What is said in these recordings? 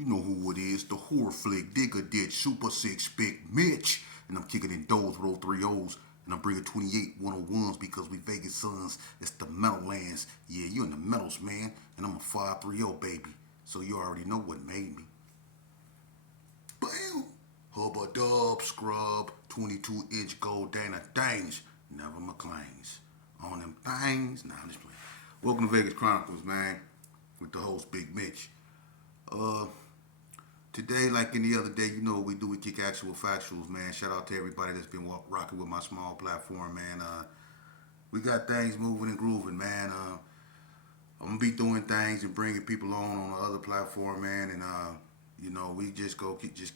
You know who it is, the horror flick, digger ditch, super six, big Mitch. And I'm kicking in doors with 03 O's. And I'm bringing 28 101s because we Vegas sons. It's the metal lands. Yeah, you in the metals, man. And I'm a 530 baby. So you already know what made me. Bam! Hubba dub, scrub, 22-inch gold Dana things. Never McLean's. On them things. Nah, I'm just playing. Welcome to Vegas Chronicles, man. With the host, Big Mitch. Today, like any other day, you know what we do. We kick actual factuals, man. Shout out to everybody that's been rocking with my small platform, man. We got things moving and grooving, man. I'm gonna be doing things and bringing people on the other platform, man. And you know, we just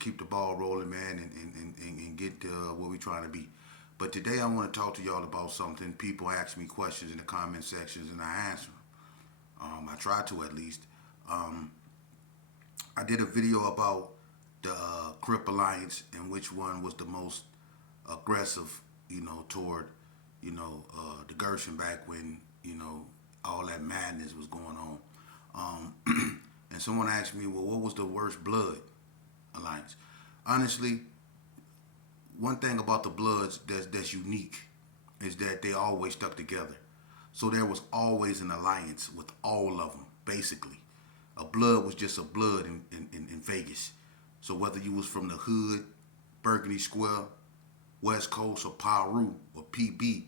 keep the ball rolling, man, and get to where we trying to be. But today, I want to talk to y'all about something. People ask me questions in the comment sections, and I answer them. I try to, at least. I did a video about the Crip alliance and which one was the most aggressive, toward, the Gershon back when, all that madness was going on. And someone asked me, well, what was the worst blood alliance? Honestly, one thing about the Bloods that's unique is that they always stuck together. So there was always an alliance with all of them, basically. A blood was just a blood in Vegas. So whether you was from the hood, Burgundy Square, West Coast, or Piru, or PB,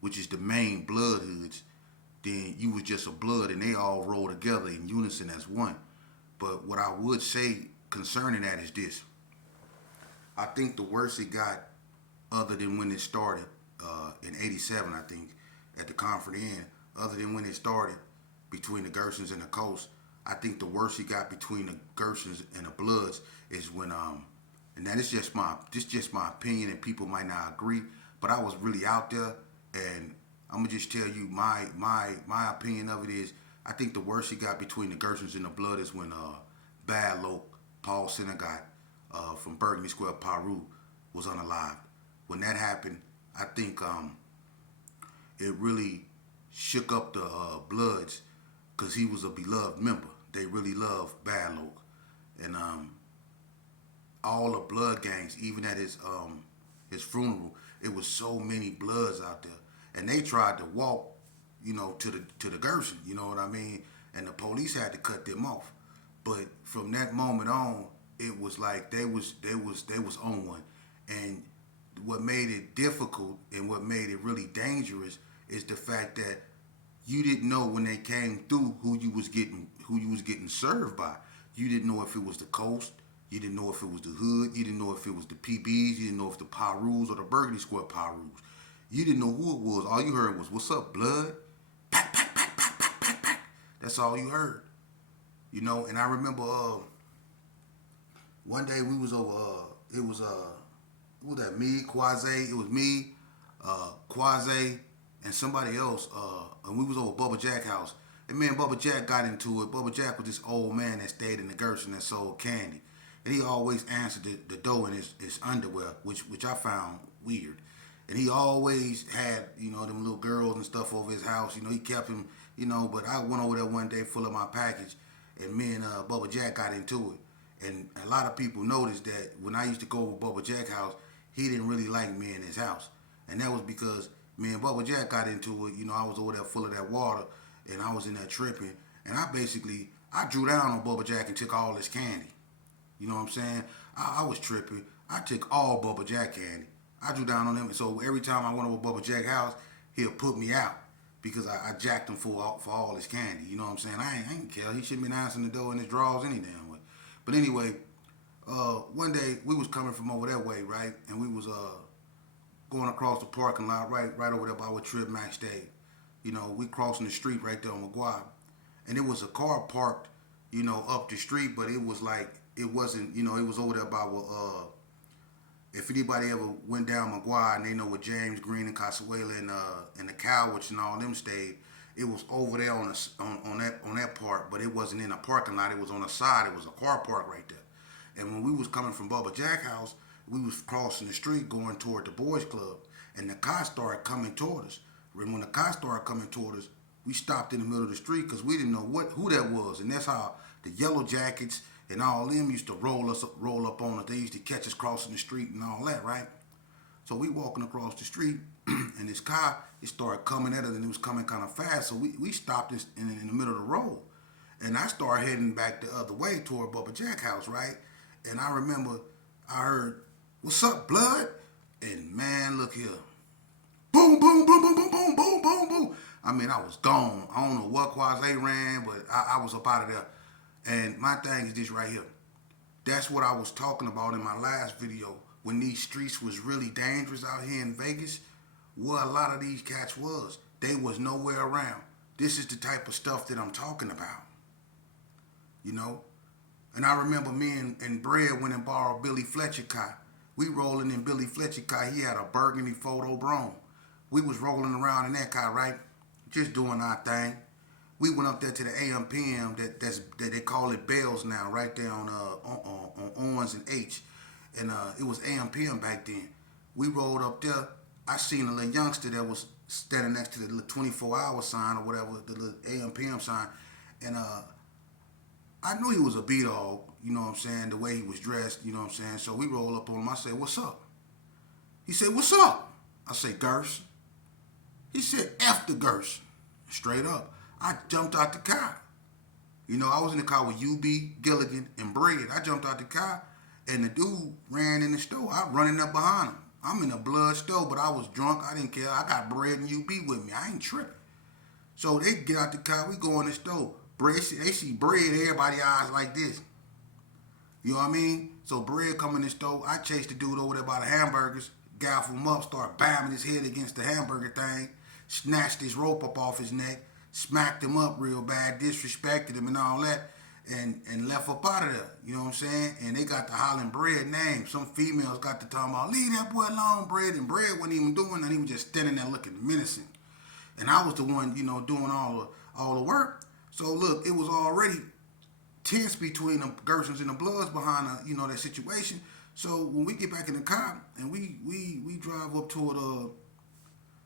which is the main blood hoods, then you was just a blood and they all roll together in unison as one. But what I would say concerning that is this. I think the worst it got, other than when it started in 87, I think, at the Conference End, other than when it started between the Gershons and the Coast, I think the worst it got between the Gershons and the Bloods is when and that is just my opinion, and people might not agree, but I was really out there, and I'm gonna just tell you my opinion of it is I think the worst it got between the Gershons and the Blood is when Bad Loc, Paul Synagogue from Burgundy Square, Piru, was unalived. When that happened, I think it really shook up the Bloods because he was a beloved member. They really loved Bad Loc. And all the blood gangs, even at his funeral, it was so many Bloods out there. And they tried to walk, to the Gershon, you know what I mean? And the police had to cut them off. But from that moment on, it was like they was on one. And what made it difficult and what made it really dangerous is the fact that you didn't know when they came through who you was getting served by. You didn't know if it was the Coast. You didn't know if it was the Hood. You didn't know if it was the PBs. You didn't know if the Pirus or the Burgundy Square Pirus. You didn't know who it was. All you heard was, "What's up, blood?" Pack, pack, pack, pack, pack, pack, pack. That's all you heard. And I remember one day we was over. It was who was that? Me, Quasi. It was me, Quasi, and somebody else. And we was over Bubba Jack house. And me and Bubba Jack got into it. Bubba Jack was this old man that stayed in the Gershon and sold candy. And he always answered the door in his underwear, which I found weird. And he always had, them little girls and stuff over his house. He kept him, but I went over there one day full of my package, and me and Bubba Jack got into it. And a lot of people noticed that when I used to go over Bubba Jack's house, he didn't really like me in his house. And that was because me and Bubba Jack got into it. I was over there full of that water, and I was in there tripping. And I drew down on Bubba Jack and took all his candy. You know what I'm saying? I was tripping. I took all Bubba Jack candy. I drew down on him. So every time I went over Bubba Jack's house, he'll put me out because I jacked him for all his candy. You know what I'm saying? I ain't care. He shouldn't been answering the door in his drawers any damn way. But anyway, one day we was coming from over that way, right? And we was going across the parking lot, right over there by where Trip Max stayed. We crossing the street right there on McGuire. And it was a car parked, up the street, but it was like, it wasn't, it was over there by where, if anybody ever went down McGuire and they know where James Green and Casuela and the Cowards and all them stayed, it was over there on that part, but it wasn't in a parking lot. It was on the side. It was a car park right there. And when we was coming from Bubba Jack house, we was crossing the street going toward the boys club, and the car started coming toward us. When the car started coming toward us, we stopped in the middle of the street because we didn't know who that was. And that's how the Yellow Jackets and all them used to roll up on us. They used to catch us crossing the street and all that, right? So we walking across the street, and this car, it started coming at us, and it was coming kind of fast. So we stopped in the middle of the road, and I started heading back the other way toward Bubba Jack house, right? And I remember I heard, "What's up, blood?" And man, look here, boom, boom, boom, boom, boom, boom, boom, boom, boom. I mean, I was gone. I don't know what quads they ran, but I was up out of there. And my thing is this right here. That's what I was talking about in my last video. When these streets was really dangerous out here in Vegas, what a lot of these cats was. They was nowhere around. This is the type of stuff that I'm talking about. You know? And I remember me and Brad went and borrowed Billy Fletcher car. We rolling in Billy Fletcher car. He had a burgundy photo Brougham. We was rolling around in that car, right? Just doing our thing. We went up there to the AM/PM that they call it Bells now, right there on Owens and H, and it was AM/PM back then. We rolled up there. I seen a little youngster that was standing next to the little 24-hour sign or whatever, the little AM/PM sign, and I knew he was a B-dog. You know what I'm saying? The way he was dressed. You know what I'm saying? So we roll up on him. I said, "What's up?" He said, "What's up?" I said, "Gerson." He said, "F the Gerson." Straight up. I jumped out the car. You know, I was in the car with UB, Gilligan, and Bread. I jumped out the car, and the dude ran in the store. I running up behind him. I'm in a blood store, but I was drunk. I didn't care. I got Bread and UB with me. I ain't tripping. So they get out the car. We go in the store. Bread, they see Bread, everybody eyes like this. You know what I mean? So Bread come in the store. I chase the dude over there by the hamburgers, gaffle him up, start bamming his head against the hamburger thing, snatched his rope up off his neck, smacked him up real bad, disrespected him and all that, and left up out of there. You know what I'm saying? And they got the hollering Bread name. Some females got to talking about, "Leave that boy alone, Bread." And Bread wasn't even doing that. He was just standing there looking menacing. And I was the one, you know, doing all the work. So look, it was already tense between the Gersons and the Bloods behind that situation. So when we get back in the car and we drive up toward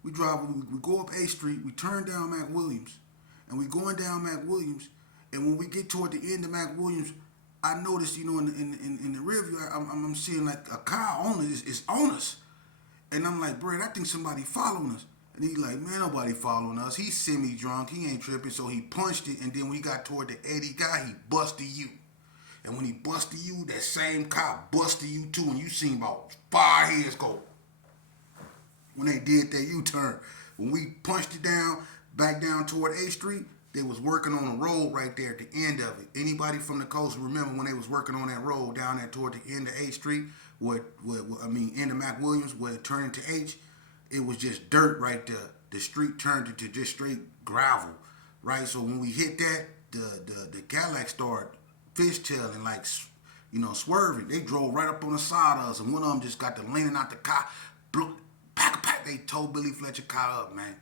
we go up A Street, we turn down Mac Williams, and we going down Mac Williams, and when we get toward the end of Mac Williams, I noticed, in the rear view, I'm seeing like a car on it is on us, and I'm like, "Brad, I think somebody following us." And he's like, "Man, nobody following us. He's semi-drunk. He ain't tripping." So he punched it, and then when he got toward the Eddie guy, he busted you. And when he busted you, that same cop busted you too, and you seen about 5 heads go when they did that U-turn. When we punched it down, back down toward A Street, they was working on a road right there at the end of it. Anybody from the coast remember when they was working on that road down there toward the end of A Street, end of Mac Williams, where it turned into H? It was just dirt right there. The street turned into just straight gravel, right? So when we hit that, the Cadillac started fishtailing, like, swerving. They drove right up on the side of us, and one of them just got to leaning out the car, pack. They towed Billy Fletcher car up, man.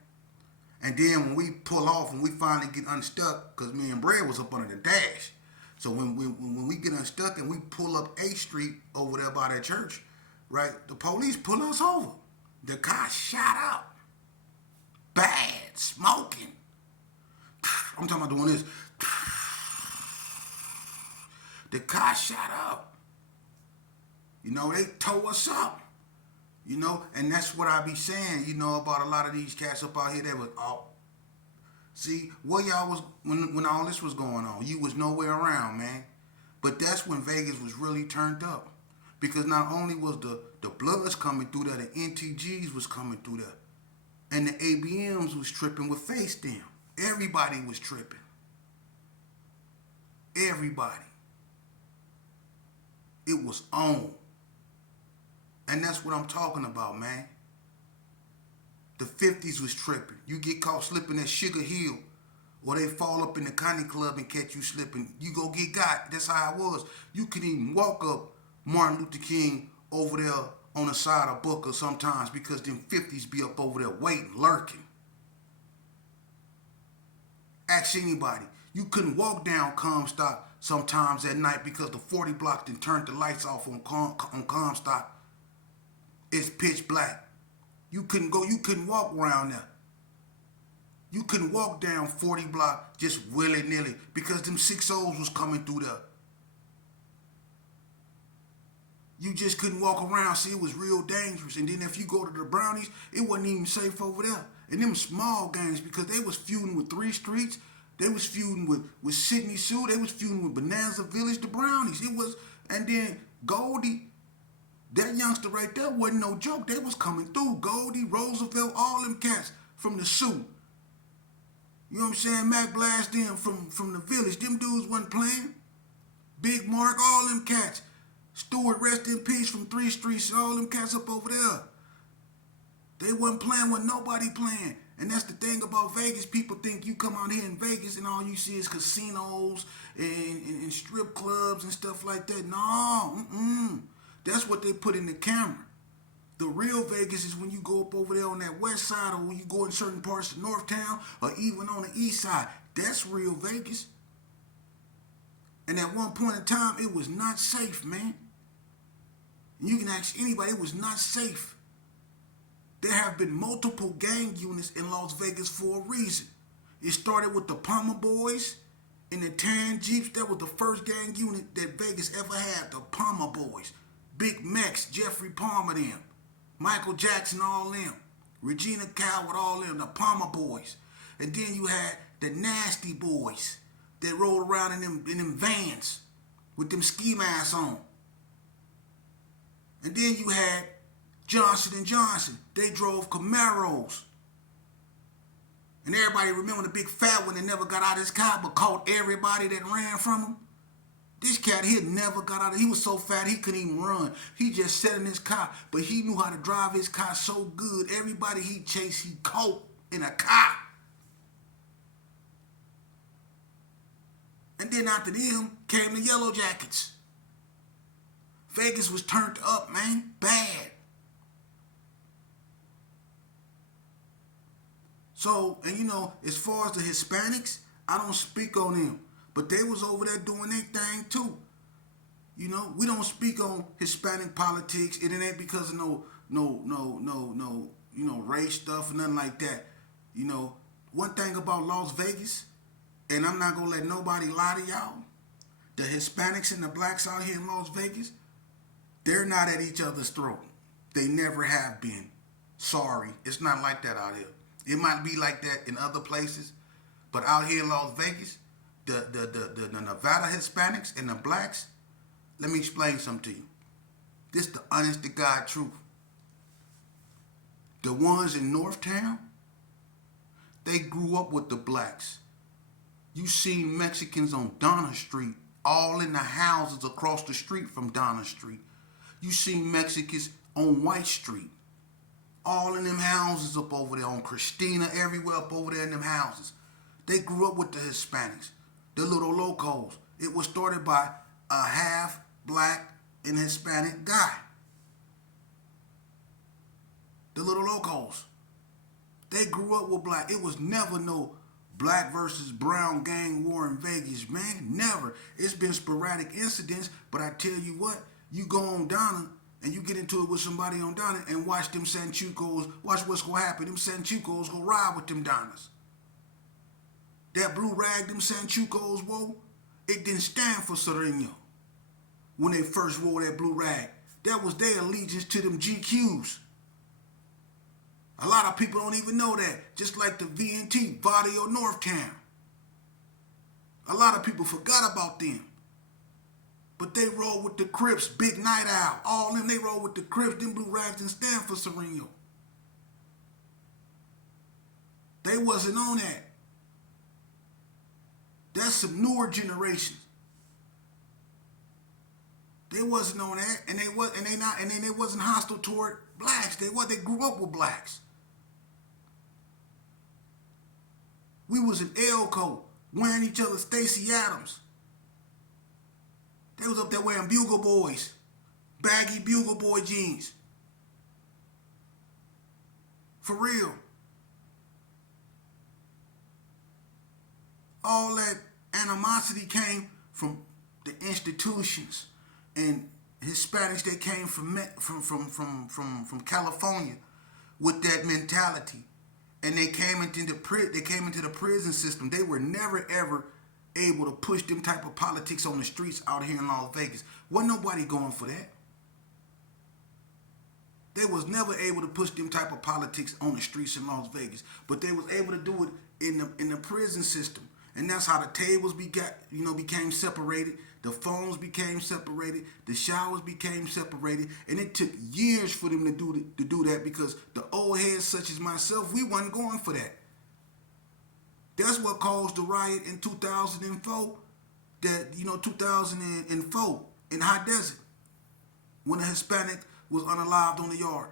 And then when we pull off and we finally get unstuck, because me and Brad was up under the dash. So when we get unstuck and we pull up A Street over there by that church, right, the police pull us over. The car shot out. Bad, smoking. I'm talking about doing this. The car shot up. They tow us up. And that's what I be saying, about a lot of these cats up out here that was all. See, where y'all was when all this was going on, you was nowhere around, man. But that's when Vegas was really turned up. Because not only was the Bloods coming through there, the NTGs was coming through there. And the ABMs was tripping with Face Down. Everybody was tripping. Everybody. It was on. And that's what I'm talking about, man. The 50s was tripping. You get caught slipping at Sugar Hill, or they fall up in the Connie Club and catch you slipping. You go get got. That's how it was. You could even walk up Martin Luther King over there on the side of Booker sometimes, because them 50s be up over there waiting, lurking. Ask anybody. You couldn't walk down Comstock sometimes at night because the 40 block then turned the lights off on Comstock. It's pitch black. You couldn't walk around there. You couldn't walk down 40 block just willy-nilly because them 6-0s was coming through there. You just couldn't walk around. See, it was real dangerous. And then if you go to the Brownies, it wasn't even safe over there. And them small gangs, because they was feuding with 3 Streets, they was feuding with Sydney Sue, they was feuding with Bonanza Village, the Brownies. It was, and then Goldie, that youngster right there wasn't no joke. They was coming through. Goldie, Roosevelt, all them cats from the Sue. You know what I'm saying? Mac Blast them from the village. Them dudes wasn't playing. Big Mark, all them cats. Stewart, rest in peace, from 3 Streets, all them cats up over there. They wasn't playing with nobody playing. And that's the thing about Vegas. People think you come out here in Vegas and all you see is casinos and strip clubs and stuff like that. No, that's what they put in the camera. The real Vegas is when you go up over there on that west side, or when you go in certain parts of Northtown, or even on the east side. That's real Vegas. And at one point in time, it was not safe, man. And you can ask anybody, it was not safe. There have been multiple gang units in Las Vegas for a reason. It started with the Palmer Boys and the Tan Jeeps. That was the first gang unit that Vegas ever had, the Palmer Boys. Big Mex, Jeffrey Palmer them, Michael Jackson, all them, Regina Coward, all them, the Palmer Boys. And then you had the Nasty Boys that rolled around in them vans with them ski masks on. And then you had Johnson & Johnson. They drove Camaros. And everybody remember the big fat one that never got out of his car but caught everybody that ran from him? This cat here never got out of it. He was so fat he couldn't even run. He just sat in his car, but he knew how to drive his car so good. Everybody he chased, he caught in a car. And then after them came the Yellow Jackets. Vegas was turned up, man. Bad. So, and you know, as far as the Hispanics, I don't speak on them. But they was over there doing their thing too. You know, we don't speak on Hispanic politics. It ain't because of no race stuff or nothing like that. You know, one thing about Las Vegas, and I'm not gonna let nobody lie to y'all, the Hispanics and the blacks out here in Las Vegas, they're not at each other's throat. They never have been. Sorry, it's not like that out here. It might be like that in other places, but out here in Las Vegas, the Nevada Hispanics and the blacks, let me explain something to you. This the honest to God truth. The ones in Northtown, they grew up with the blacks. You seen Mexicans on Donna Street, all in the houses across the street from Donna Street. You seen Mexicans on White Street, all in them houses up over there, on Christina, everywhere up over there in them houses. They grew up with the Hispanics, the little locos. It was started by a half black and Hispanic guy. The little locos. They grew up with black. It was never no black versus brown gang war in Vegas, man. Never. It's been sporadic incidents, but I tell you what, you go on Donna and you get into it with somebody on Donna and watch them Sanchucos, watch what's going to happen. Them Sanchucos going to ride with them Donnas. That blue rag them Sanchucos wore, it didn't stand for Sereno. When they first wore that blue rag, that was their allegiance to them GQs. A lot of people don't even know that. Just like the VNT, Vadio Northtown. A lot of people forgot about them. But they roll with the Crips, Big Night Owl. All them, they roll with the Crips. Them blue rags didn't stand for Sereno. They wasn't on that. That's some newer generations. They wasn't on that, and they wasn't hostile toward blacks. They grew up with blacks. We was in Elko wearing each other Stacey Adams. They was up there wearing Bugle Boys, baggy Bugle Boy jeans. For real. All that animosity came from the institutions and Hispanics that came from California with that mentality. And they came into the prison system. They were never ever able to push them type of politics on the streets out here in Las Vegas. Wasn't nobody going for that. They was never able to push them type of politics on the streets in Las Vegas, but they was able to do it in the prison system, and that's how the tables became separated, the phones became separated, the showers became separated, and it took years for them to do that because the old heads such as myself, we wasn't going for that. That's what caused the riot in 2004. 2004 in High Desert when a Hispanic was unalived on the yard.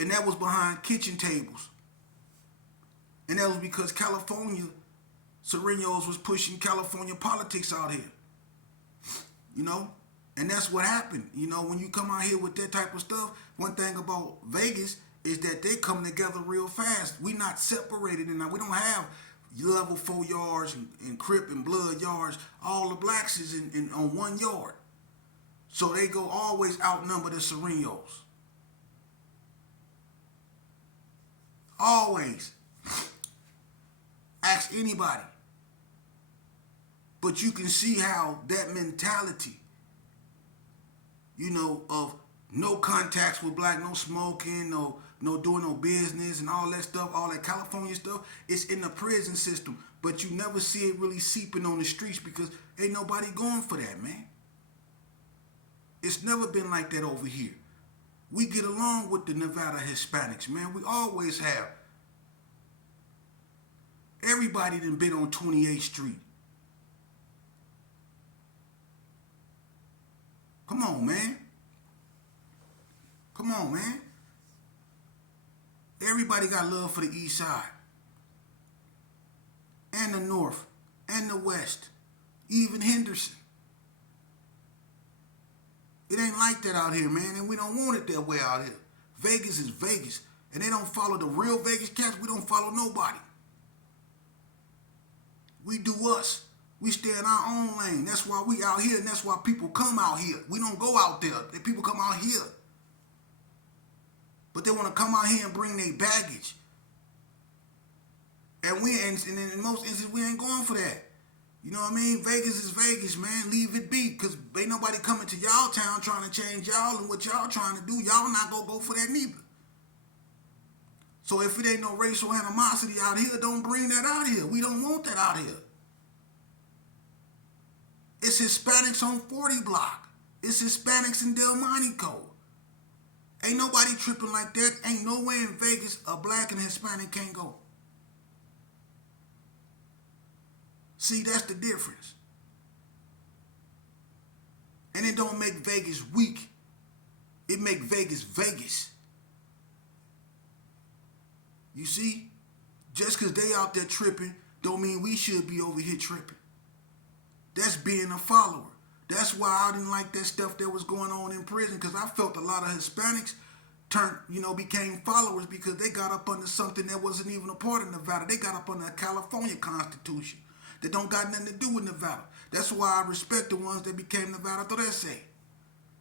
And that was behind kitchen tables. And that was because California, Serenos was pushing California politics out here. And that's what happened. When you come out here with that type of stuff, one thing about Vegas is that they come together real fast. We not separated, and we don't have level 4 yards and Crip and blood yards. All the blacks is in on 1 yard. So they go always outnumber the Serenos. Always. Ask anybody. But you can see how that mentality, of no contacts with black, no smoking, no doing no business and all that stuff, all that California stuff, it's in the prison system. But you never see it really seeping on the streets because ain't nobody going for that, man. It's never been like that over here. We get along with the Nevada Hispanics, man. We always have. Everybody done been on 28th Street. Come on, man. Come on, man. Everybody got love for the East Side. And the North. And the West. Even Henderson. It ain't like that out here, man. And we don't want it that way out here. Vegas is Vegas. And they don't follow the real Vegas cats. We don't follow nobody. We do us. We stay in our own lane. That's why we out here, and that's why people come out here. We don't go out there. People come out here. But they want to come out here and bring their baggage. And in most instances, we ain't going for that. You know what I mean? Vegas is Vegas, man. Leave it be. Because ain't nobody coming to y'all town trying to change y'all and what y'all trying to do. Y'all not going to go for that neither. So if it ain't no racial animosity out here, don't bring that out here. We don't want that out here. It's Hispanics on 40 block. It's Hispanics in Delmonico. Ain't nobody tripping like that. Ain't nowhere in Vegas a black and a Hispanic can't go. See, that's the difference. And it don't make Vegas weak. It make Vegas Vegas. You see? Just because they out there tripping don't mean we should be over here tripping. That's being a follower. That's why I didn't like that stuff that was going on in prison, because I felt a lot of Hispanics became followers because they got up under something that wasn't even a part of Nevada. They got up under a California Constitution that don't got nothing to do with Nevada. That's why I respect the ones that became Nevada Torres.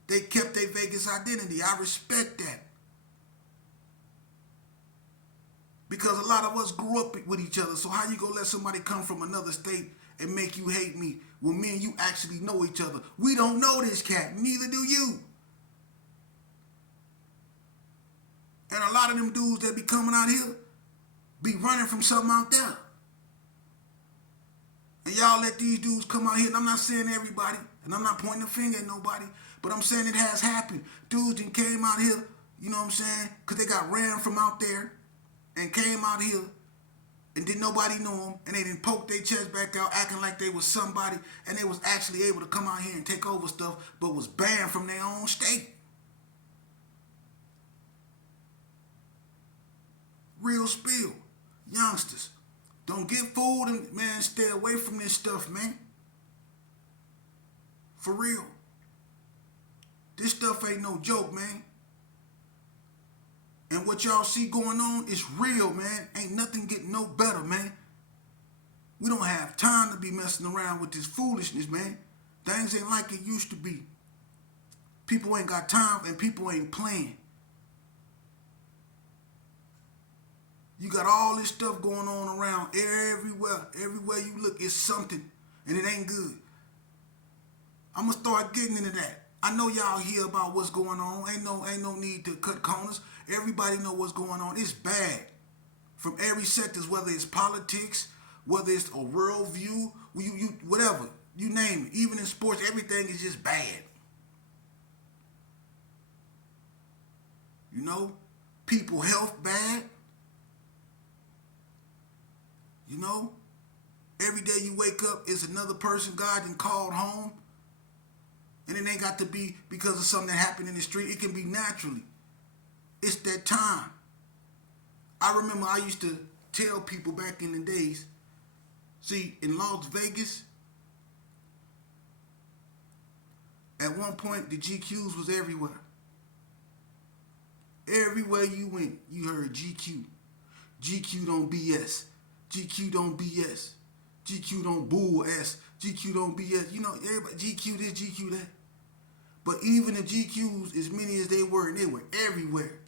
They kept their Vegas identity. I respect that. Because a lot of us grew up with each other. So how you gonna let somebody come from another state and make you hate me when me and you actually know each other? We don't know this cat. Neither do you. And a lot of them dudes that be coming out here be running from something out there. And y'all let these dudes come out here. And I'm not saying everybody. And I'm not pointing a finger at nobody. But I'm saying it has happened. Dudes that came out here, you know what I'm saying? Because they got ran from out there and came out here. And didn't nobody know them, and they didn't poke their chest back out acting like they was somebody, and they was actually able to come out here and take over stuff, but was banned from their own state. Real spill. Youngsters, don't get fooled and, man, stay away from this stuff, man. For real. This stuff ain't no joke, man. And what y'all see going on is real, man. Ain't nothing getting no better, man. We don't have time to be messing around with this foolishness, man. Things ain't like it used to be. People ain't got time and people ain't playing. You got all this stuff going on around everywhere. Everywhere you look, it's something. And it ain't good. I'm going to start getting into that. I know y'all hear about what's going on. Ain't no need to cut corners. Everybody know what's going on. It's bad from every sector, whether it's politics, whether it's a world view, you whatever you name it. Even in sports, everything is just bad. You know, people health bad. You know, every day you wake up is another person God done called home. And it ain't got to be because of something that happened in the street. It can be naturally. It's that time. I remember I used to tell people back in the days, see, in Las Vegas, at one point the GQs was everywhere. Everywhere you went, you heard GQ. GQ don't BS. GQ don't BS. GQ don't bull S. GQ don't BS. You know, everybody GQ this, GQ that. But even the GQs, as many as they were, and they were everywhere,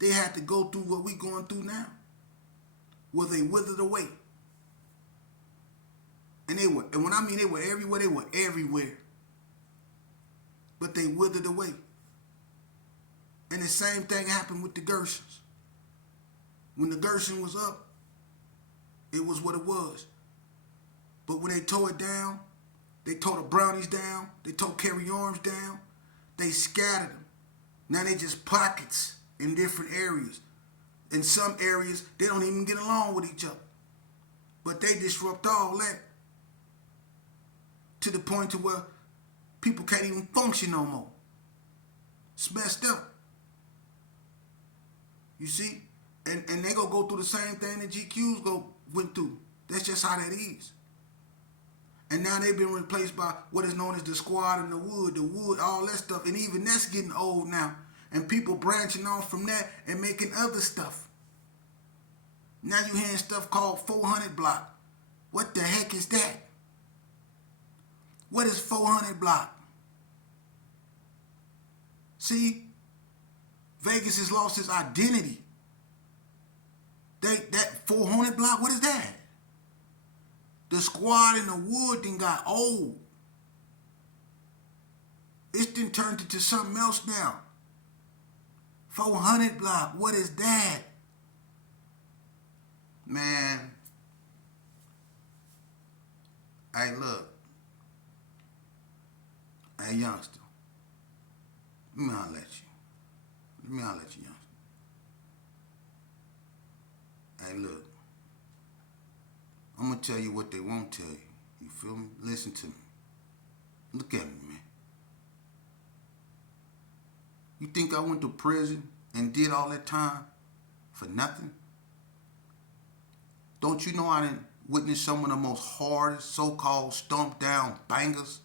they had to go through what we going through now. Where they withered away. And when I mean they were everywhere, they were everywhere. But they withered away. And the same thing happened with the Gershons. When the Gershon was up, it was what it was. But when they tore it down, they tore the Brownies down, they tore Carry Arms down, they scattered them. Now they just pockets in different areas. In some areas, they don't even get along with each other. But they disrupt all that to the point to where people can't even function no more. It's messed up. You see? And they gonna go through the same thing that GQs went through. That's just how that is. And now they've been replaced by what is known as the squad and the wood, all that stuff. And even that's getting old now. And people branching off from that and making other stuff. Now you hearing stuff called 400 block. What the heck is that? What is 400 block? See? Vegas has lost its identity. That 400 block, what is that? The squad in the wood then got old. It's then turned into something else now. 400 block, what is that? Man. Hey, look. Hey, youngster. Let me holler at you, youngster. Hey, look. I'm going to tell you what they won't tell you. You feel me? Listen to me. Look at me, man. You think I went to prison and did all that time for nothing? Don't you know I done witnessed some of the most hardest so-called stomped down bangers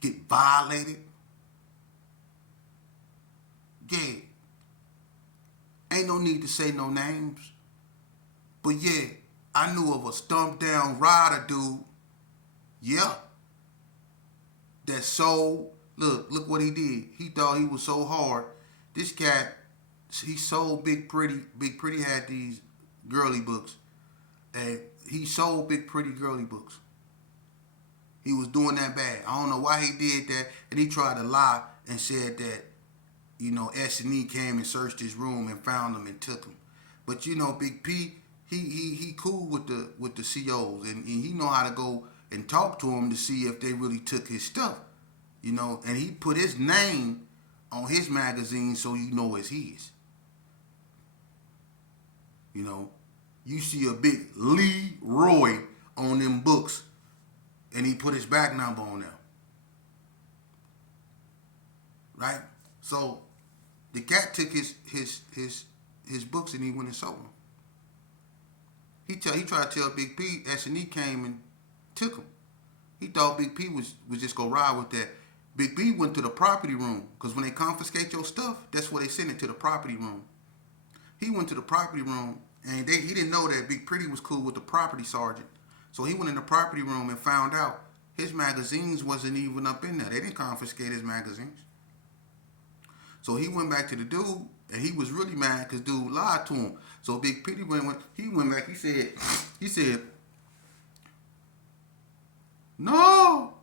get violated? Yeah. Ain't no need to say no names. But yeah, I knew of a stumped down rider dude. Yeah. That sold. Look what he did. He thought he was so hard. This cat, he sold Big Pretty. Big Pretty had these girly books. And he sold Big Pretty girly books. He was doing that bad. I don't know why he did that. And he tried to lie and said that, you know, S&E came and searched his room and found him and took him. But you know, Big P, he cool with the COs and he know how to go and talk to them to see if they really took his stuff. You know, and he put his name on his magazine so you know it's his. You know, you see a big Leroy on them books and he put his back number on them. Right? So the cat took his books and he went and sold them. He tried to tell Big P, S&E came and took him. He thought Big P was just gonna ride with that. Big P went to the property room because when they confiscate your stuff, that's where they send it to the property room. He went to the property room and he didn't know that Big Pretty was cool with the property sergeant. So he went in the property room and found out his magazines wasn't even up in there. They didn't confiscate his magazines. So he went back to the dude and he was really mad because dude lied to him. So Big Pretty went back. He said, no,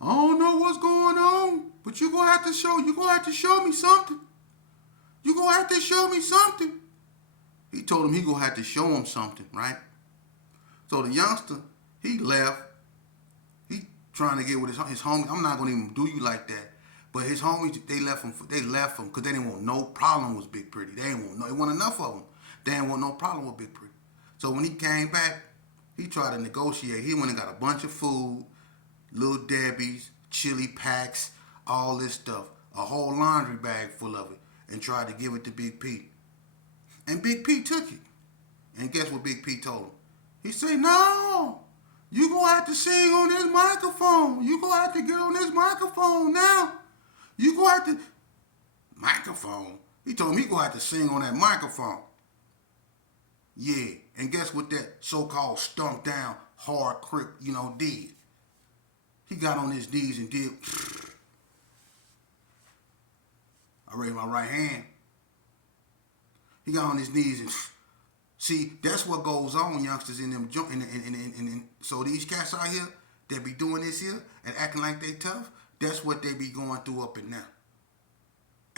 I don't know what's going on, but you gonna have to show me something. You gonna have to show me something. He told him he gonna have to show him something, right? So the youngster, he left. He trying to get with his homies. I'm not gonna even do you like that. But his homies, they left him because they didn't want no problem with Big Pretty. They wasn't enough of them. They didn't want no problem with Big Pretty. So when he came back, he tried to negotiate. He went and got a bunch of food, Little Debbie's, chili packs, all this stuff, a whole laundry bag full of it, and tried to give it to Big P. And Big P took it. And guess what Big P told him? He said, no, you gonna have to sing on this microphone. You gonna have to get on this microphone now. You gonna have to, microphone? He told him he gonna have to sing on that microphone. Yeah, and guess what that so-called stunk down hard Crip, did? He got on his knees and did, I raised my right hand. He got on his knees and, see, that's what goes on, youngsters, in them. So these cats out here that be doing this here and acting like they tough, that's what they be going through up and now.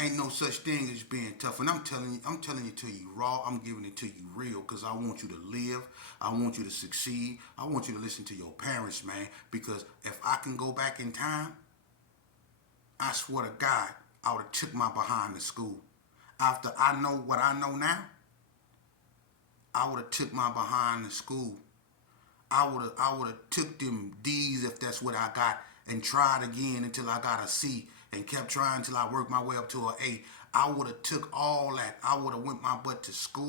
Ain't no such thing as being tough. And I'm telling you to you raw. I'm giving it to you real because I want you to live. I want you to succeed. I want you to listen to your parents, man. Because if I can go back in time, I swear to God, I would have took my behind to school. After I know what I know now, I would have took my behind to school. I would have took them D's if that's what I got and tried again until I got a C and kept trying until I worked my way up to an A. I would have took all that. I would have went my butt to school.